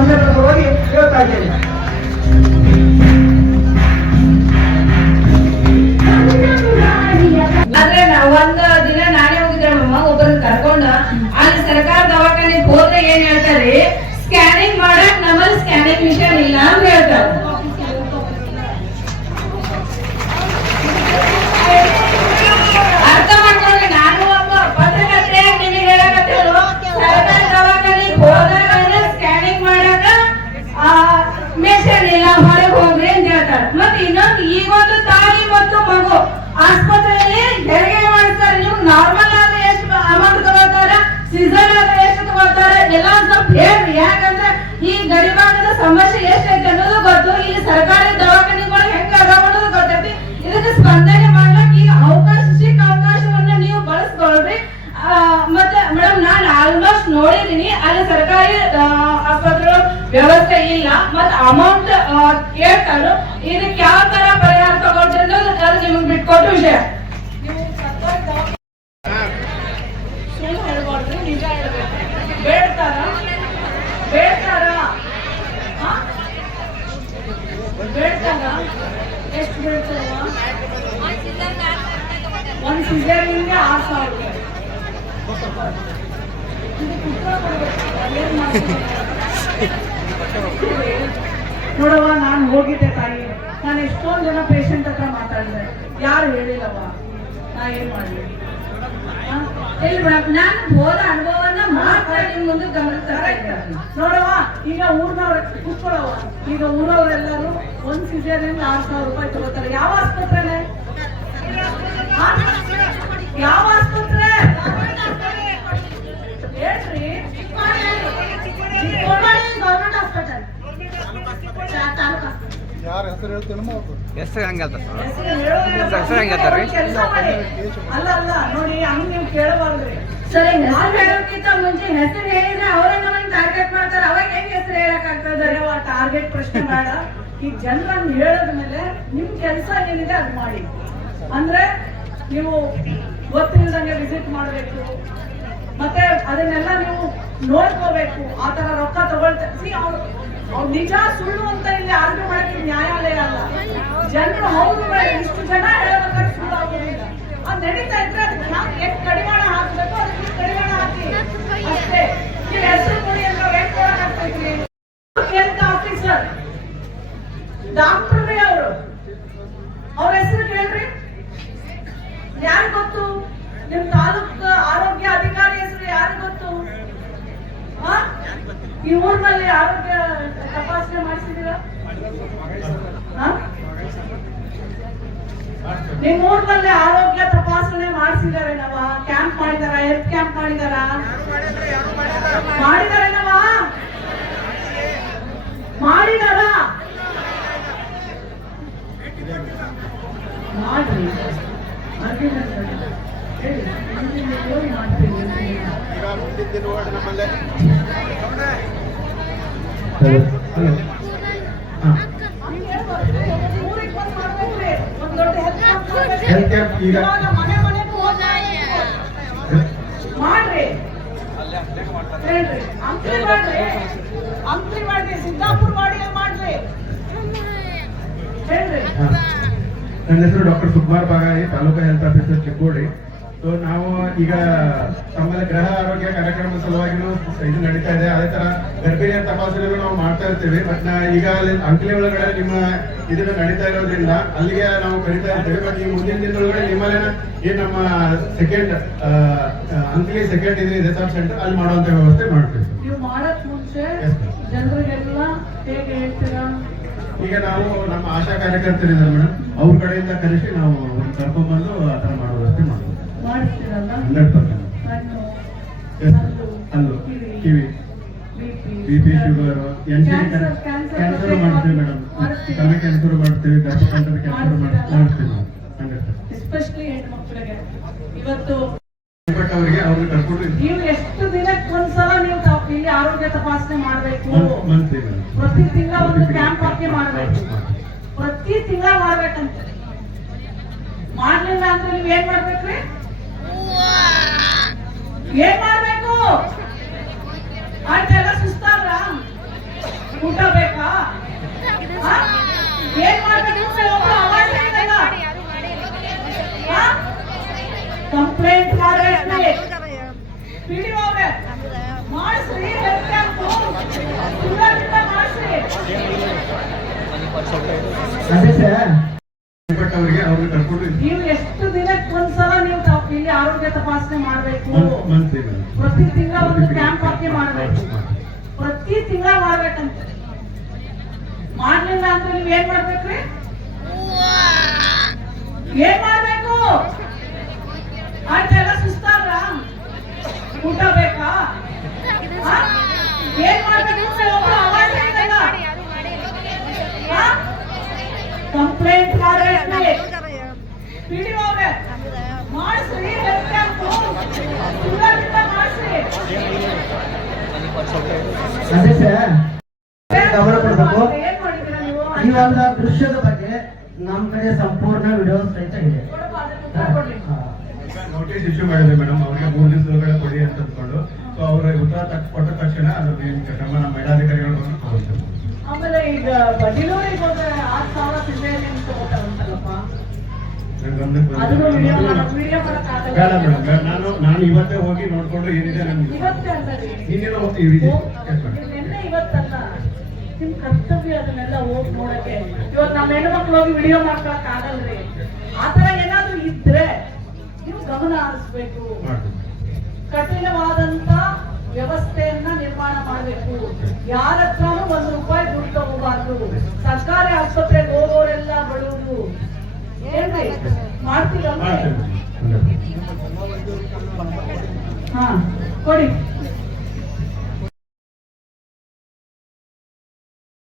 ಸಂಘಟನೆ ಪರವಾಗಿ ಹೇಳ್ತಾ ಇದ್ದೇನೆ. ಆದ್ರೆ ಒಂದ್ ದಿನ ನಾನೇ ಹೋಗಿದ್ದೆ ನಮ್ಮ ಒಬ್ಬರನ್ನ ಕರ್ಕೊಂಡ ಅಲ್ಲಿ ಸರ್ಕಾರ ದವಾಖಾನೆ ಹೋದ್ರೆ ಏನ್ ಹೇಳ್ತಾರೆ, ಸ್ಕ್ಯಾನಿಂಗ್ ಮಾಡಕ್ ನಮ್ಮಲ್ಲಿ ಸ್ಕ್ಯಾನಿಂಗ್ ಮಿಷನ್ ಇಲ್ಲ ಅಂತ ಹೇಳ್ತಾರೆ. ಅರ್ಥ ಮಾಡ್ಕೊಂಡ್ರೆ ನಾನು ಒಬ್ಬ ಪತ್ರಕರ್ತೆ ನಿಮಗೆ ಹೇಳಕತ್ತೇಳು, ಸರ್ಕಾರಿ ದವಾಖಾನೆಗೆ ಹೋದಾಗ ಸ್ಕ್ಯಾನಿಂಗ್ ಮಾಡಕ ಮಿಷನ್ ಇಲ್ಲ, ಹೊರಗೆ ಹೋಗ್ರಿ ಅಂತ ಹೇಳ್ತಾರೆ. ಮತ್ತೆ ಇನ್ನೊಂದು ಈಗೊಂದು ತಾಯಿ ಮತ್ತು ಮಗು ಆಸ್ಪತ್ರೆಯಲ್ಲಿ ಹೆರಿಗೆ ಮಾಡ್ತಾರೆ. ನೀವು ನಾರ್ಮಲ್ ಆದ್ರೆ ಎಷ್ಟು ಅಮೌಂಟ್ ತಗೋತಾರ, ಸೀಸನ್ ಆದ್ರೆ ಎಷ್ಟು ತಗೋತಾರ ಎಲ್ಲ ಸ್ವಲ್ಪ ಹೇಳ್ರಿ. ಯಾಕಂದ್ರೆ ಈ ಗಡಿಭಾಗದ ಸಮಸ್ಯೆ ಎಷ್ಟೈತೆ ಅನ್ನೋದು ಗೊತ್ತು, ಈ ಸರ್ಕಾರಿ ದವಾಖಾನೆಗಳು ಹೆಂಗ ಅದಾವ ಅನ್ನೋದು ಗೊತ್ತೈತಿ. ಇದಕ್ಕೆ ಸ್ಪಂದನೆ ಮಾಡ್ಲಿಕ್ಕೆ ಈಗ ಅವಕಾಶವನ್ನ ನೀವು ಬಳಸ್ಕೊಳ್ರಿ. ಮತ್ತೆ ಮೇಡಮ್ ನಾನು ಆಲ್ಮೋಸ್ಟ್ ನೋಡಿದೀನಿ ಅಲ್ಲಿ ಸರ್ಕಾರಿ ಆಸ್ಪತ್ರೆ ವ್ಯವಸ್ಥೆ ಇಲ್ಲ, ಮತ್ತೆ ಅಮೌಂಟ್ ಕೇಳ್ತಾರೋ. ಇದಕ್ಕೆ ಯಾವ ತರ ಪರಿಹಾರ ತಗೊಳ್ತೀರಿ ಅನ್ನೋದು ಅದು ನಿಮಗೆ ಬಿಟ್ಕೊಟ್ಟು ವಿಷಯ. ನೀವು ಸರ್ಕಾರಿ ಸುಳ್ಳು ಹೇಳ್ಬಾರ್ದು, ನಿಜ ಹೇಳ್ಬೇಕು. ಬೇಡ್ತಾರ ಎಷ್ಟು ಬೇಡ್ತಾರ? ಒಂದು ಸಿಜರಿಂಗ್ಗೆ 6,000 ರೂಪಾಯಿ. ನೋಡವ್ವ, ನಾನು ಹೋಗಿದ್ದೆ ತಾಯಿ, ನಾನು ಎಷ್ಟೊಂದು ಜನ ಪೇಷಂಟ್ ಹತ್ರ ಮಾತಾಡಿದೆ, ಯಾರು ಹೇಳಿಲ್ಲವ, ನಾ ಏನ್ ಮಾಡ್ಲಿ? ಇಲ್ಲ ಮೇಡಮ್, ನಾನು ಹೋದ ಅನುಭವನ ಮಾತ್ರ ನಿಮ್ ಮುಂದೆ ಗಮನ ತರ್ತಾ ಇದ್ದಾರೆ. ನೋಡವ್ವ, ಈಗ ಊರ್ನವ್ರ ಕೂತ್ಕೊಳ್ಳವ, ಈಗ ಊರವರೆಲ್ಲರೂ ಒಂದ್ ಸಿಜರಿಂಗ್ 6,000 ರೂಪಾಯಿ ತಗೋತಾರೆ. ಯಾವ ಆಸ್ಪತ್ರೆನೆ? ಯಾವ ಆಸ್ಪತ್ರೆ ಹೇಳ್ರಿ? Government hospital. ಯಾರ ಹೆಸರು ಹೇಳ್ತೇನೆ ಹೆಸರು ಹೆಂಗಲ್ರಿ? ಅಲ್ಲ ಅಲ್ಲ ನೋಡಿ, ಹಂಗ ನೀವು ಕೇಳಬಾರ್ದ್ರಿ. ಸರಿ, ಹೆಸರು ಹೇಳೋಕ್ಕಿಂತ ಮುಂಚೆ ಹೆಸರು ಹೇಳಿದ್ರೆ ಅವರೇ ನಮ್ಮನ್ನ ಟಾರ್ಗೆಟ್ ಮಾಡ್ತಾರೆ. ಅವಾಗ ಹೆಂಗ್ ಹೆಸರು ಹೇಳಕ್ ಆಗ್ತದೆ? ಟಾರ್ಗೆಟ್ ಪ್ರಶ್ನೆ ಬೇಡ. ಈಗ ಜನರನ್ನು ಹೇಳದ್ಮೇಲೆ ನಿಮ್ ಕೆಲಸ ಏನಿದೆ ಅದು ಮಾಡಿ. ಅಂದ್ರೆ ನೀವು ಗೊತ್ತಿಲ್ಲದಂಗೆ ವಿಸಿಟ್ ಮಾಡ್ಬೇಕು, ಮತ್ತೆ ಅದನ್ನೆಲ್ಲ ನೀವು ನೋಡ್ಕೋಬೇಕು. ಆತರ ರೊಕ್ಕ ತಗೊಳ್ತೀವಿ ಅವ್ರು ನಿಜ ಸುಳ್ಳು ಅಂತ ಇಲ್ಲಿ ಆರ್ಗ್ಯೂ ಮಾಡಕ್ಕೆ ನ್ಯಾಯಾಲಯ ಅಲ್ಲ. ಜನರು ಹೌದು ಇಷ್ಟು ಜನ ಹೇಳಬೇಕಾದ್ರೆ ಸುಳ್ಳು ಆಗೋದಿಲ್ಲ. ಅದು ನಡೀತಾ ಇದ್ರೆ ಅದಕ್ಕೆ ಎಷ್ಟು ಕಡಿವಾಣ ಹಾಕ್ಬೇಕು ಅದಕ್ಕೆ ಕಡಿವಾಣ ಹಾಕಿ ಅಷ್ಟೇ. ನೀವು ಹೆಸರು ಕೊಡಿ ಅಂದ್ರೆ ಏನ್ ಕೊಡಕ್ ಆಗ್ತೈತ್ರಿ? ಹೆಲ್ತ್ ಆಫೀಸರ್ ಡಾಕ್ಟರ್ ರೀ ಅವರು, ಅವ್ರ ಹೆಸರು ಕೇಳ್ರಿ. ಯಾರು ಗೊತ್ತು? ನಿಮ್ ತಾಲೂಕ್ ಆರೋಗ್ಯ ಅಧಿಕಾರಿ ಹೆಸರು ಯಾರು ಗೊತ್ತು? ಈ ಊರಿನಲ್ಲಿ ಆರೋಗ್ಯ ತಪಾಸಣೆ ಮಾಡಿಸಿದೀರಾ? ನಿಮ್ ಊರಿನಲ್ಲಿ ಆರೋಗ್ಯ ತಪಾಸಣೆ ಮಾಡಿಸಿದಾರೇನವ? ಕ್ಯಾಂಪ್ ಮಾಡಿದಾರ? ಹೆಲ್ತ್ ಕ್ಯಾಂಪ್ ಮಾಡಿದಾರ? ಮಾಡಿದಾರೇನವ? ಮಾಡಿದಾರ? ಮಾಡ್ರಿ. ಮಾಡ್ರಿ, ಹೇಳ್ರಿ. ಅಂತ್ರಿ ಮಾಡ್ರಿ, ಸಿದ್ದಾಪುರ ಮಾಡ್ರಿ, ಹೇಳ್ರಿ. ನನ್ನ ಹೆಸರು doctor Sukumar Bagayi, taluka health officer Chikkodi. So ನಾವು ಈಗ ನಮ್ಮಲ್ಲಿ ಗೃಹ ಆರೋಗ್ಯ ಕಾರ್ಯಕ್ರಮದ ಸಲುವಾಗಿನೂ ಇದು ನಡೀತಾ ಇದೆ. ಅದೇ ತರ ಗರ್ಭಿಣಿಯರ ತಪಾಸಣೆಗಳು ನಾವು ಮಾಡ್ತಾ ಇರ್ತೀವಿ. ಬಟ್ ಈಗ ಅಂಕಲಿ ಒಳಗಡೆ ನಿಮ್ಮ ಇದನ್ನು ನಡೀತಾ ಇರೋದ್ರಿಂದ ಅಲ್ಲಿಗೆ ನಾವು ಕರೀತಾ ಇರ್ತೇವೆ. ಬಟ್ ಈ ಮುಂದಿನ ದಿನದೊಳಗಡೆ ನಿಮ್ಮಲ್ಲೇನ ಏನ್ ನಮ್ಮ ಸೆಕೆಂಡ್ ಅಂಕಲಿ ಸೆಕೆಂಡ್ ಇದೆ ಸಬ್ ಸೆಂಟರ್, ಅಲ್ಲಿ ಮಾಡುವಂತ ವ್ಯವಸ್ಥೆ ಮಾಡ್ತೀವಿ. ನೀವು ಮಾಡಕ್ ಮುಂಚೆ ಜನರಿಗೆಲ್ಲ ಹೇಗೆ ಹೇಳ್ತೀರಾ? ಈಗ ನಾವು ನಮ್ಮ ಆಶಾ ಕಾರ್ಯಕರ್ತರಿದ್ದಾರೆ ಮೇಡಮ್, ಅವ್ರ ಕಡೆಯಿಂದ ಕರೆಸಿ ನಾವು ಕರ್ಕೊಂಡ್ಬಂದು ಆ ಥರ ಮಾಡೋ ವ್ಯವಸ್ಥೆ ಮಾಡ್ತೀವಿ. 100%. ಅಲ್ಲೂ ಕಿವಿ ಬಿಪಿ ಶುಗರ್ ಕ್ಯಾನ್ಸರ್ ಮಾಡ್ತೀವಿ ಮೇಡಮ್, ತಲೆ ಕ್ಯಾನ್ಸರ್ ಮಾಡ್ತೀವಿ, ಗರ್ಭಕಂಠದ ಕ್ಯಾನ್ಸರ್ ಮಾಡ್ತೀವಿ. ಎಸ್ಪೆಷಲಿ ಹೆಣ್ಮಕ್ಳಿಗೆ ಇವತ್ತು ಅವರಿಗೆ ಅವ್ರಿಗೆ ಕರ್ಕೊಂಡು ನೀವು ಎಷ್ಟು ದಿನಕ್ಕೆ ಒಂದ್ಸಲ ನೀವು ಇಲ್ಲಿ ಆರೋಗ್ಯ ತಪಾಸಣೆ ಮಾಡ್ಬೇಕು. ಪ್ರತಿ ತಿಂಗಳ ಒಂದು ಕ್ಯಾಂಪ್ ಹಾಕಿ ಮಾಡ್ಬೇಕು, ಪ್ರತಿ ತಿಂಗಳ ಮಾಡ್ಬೇಕಂತ. ಮಾಡ್ಲಿಲ್ಲ ಅಂದ್ರೆ ನೀವ್ ಏನ್ ಮಾಡ್ಬೇಕ್ರಿ? ಏನ್ ಮಾಡ್ಬೇಕು? ಆಯ್ತೆಲ್ಲ ಸುಸ್ತಾದ್ರ ಅದೇ ಸರ್ ಬಟ್ ಅವ್ರಿಗೆ ಅವ್ರಿಗೆ ಕರ್ಕೊಂಡು ನೀವು ಎಷ್ಟು ದಿನಕ್ಕೆ ಒಂದ್ಸಲ ನೀವು ಇಲ್ಲಿ ಆರೋಗ್ಯ ತಪಾಸಣೆ ಮಾಡ್ಬೇಕು. ಮಂತ್ಲಿ ಪ್ರತಿ ತಿಂಗಳ ಒಂದು ಕ್ಯಾಂಪ್ ಹಾಕಿ ಮಾಡ್ಬೇಕು. ಪ್ರತಿ ತಿಂಗಳ ಮಾಡ್ಬೇಕಂತ. ಮಾಡ್ಲಿಲ್ಲ ಅಂದ್ರೆ ನೀವ್ ಏನ್ ಮಾಡ್ಬೇಕ್ರಿ? ಏನ್ ಮಾಡ್ಬೇಕು? ಆಯ್ತೆಲ್ಲ ಸುಸ್ತಾದ್ರ ಊಟ ಬೇಕಾ? ಏನ್ ಮಾಡ್ಬೇಕು? ಕಂಪ್ಲೇಂಟ್ ಮಾಡ್ಬೇಕ್ರಿ. PDO ಅವ್ರೆ ಮಾಡಿಸ್ರಿ, ಹೆಲ್ತ್ ಕ್ಯಾಂಪ್ ಮಾಡಿಸ್ರಿ. ಅದೇ ಸರ್ ಗಮನ ಕೊಡ್ಬೇಕು. ಏನ್ ಮಾಡಿದ್ದೀರಾ ನೀವು? ಈ ಒಂದು ದೃಶ್ಯದ ಬಗ್ಗೆ ನಮ್ಮ ಕಡೆ ಸಂಪೂರ್ಣ ವಿಡಿಯೋ ಸಹಿತ ಇದೆ. ನೋಡಪ್ಪ, ಅದನ್ನ ಉತ್ತರ ಕೊಡ್ರಿ. ನೋಟಿಸ್ ಇಶ್ಯೂ ಮಾಡಿದ್ರೆ ಮೇಡಮ್ ಅವ್ರಿಗೆ 3 ದಿವಸದೊಳಗಡೆ ಕೊಡಿ ಅಂತ ಅಂದ್ಕೊಂಡು ಸೊ ಅವ್ರ ಉತ್ತರ ಕೊಟ್ಟ ತಕ್ಷಣ ಅದ್ರ ಕ್ರಮ ನಮ್ಮ ಮೇಲಾಧಿಕಾರಿಗಳು ತಗೊಳ್ತಾರೆ. ಆಮೇಲೆ ಈಗ ಬಡ್ಡಿಲೂರಿಗೆ ಹೋದ್ರೆ 6,000 ಸಿಗರೇಟ್ ಅಂತ ತಗೋತಾರಂತಲ್ಲಪ್ಪ. ಅದನ್ನು ವಿಡಿಯೋ ಮಾಡಕ್ಕಾಗಲ್ಲ. ಬೇಡ ಮೇಡಮ್, ನಾನು ಇವತ್ತೇ ಹೋಗಿ ನೋಡ್ಕೊಂಡು ಏನಿದೆ ನಮ್ಗೆ ಇವತ್ತೇ ಅಲ್ಲ ರೀ. ಇನ್ನೇನೋ ಹೋಗ್ತೀವಿ. ನಿನ್ನೆ ಇವತ್ತಲ್ಲ, ನಿಮ್ ಕರ್ತವ್ಯ ಅದನ್ನೆಲ್ಲ ಹೋಗಿ ನೋಡಕ್ಕೆ. ಇವತ್ತು ನಮ್ಮ ಹೆಣ್ಣು ಮಕ್ಳು ಹೋಗಿ ವಿಡಿಯೋ ಮಾಡ್ಕೊಳಕ್ ಆಗಲ್ರಿ. ಆತರ ಏನಾದ್ರೂ ಇದ್ರೆ ನೀವು ಗಮನ ಹರಿಸ್ಬೇಕು. ಕಠಿಣವಾದಂತ ವ್ಯವಸ್ಥೆಯನ್ನ ನಿರ್ಮಾಣ ಮಾಡಬೇಕು. ಯಾರ ಹತ್ರನೂ 1 ರೂಪಾಯಿ ದುಡ್ಡು ತಗೋಬಾರ್ದು. ಸರ್ಕಾರಿ ಆಸ್ಪತ್ರೆಗೆ ಹೋಗೋರೆಲ್ಲ ಬಡವರು. ಏನ್ರಿ ಮಾಡ್ತೀರ? ಹಾ ಕೊಡಿ.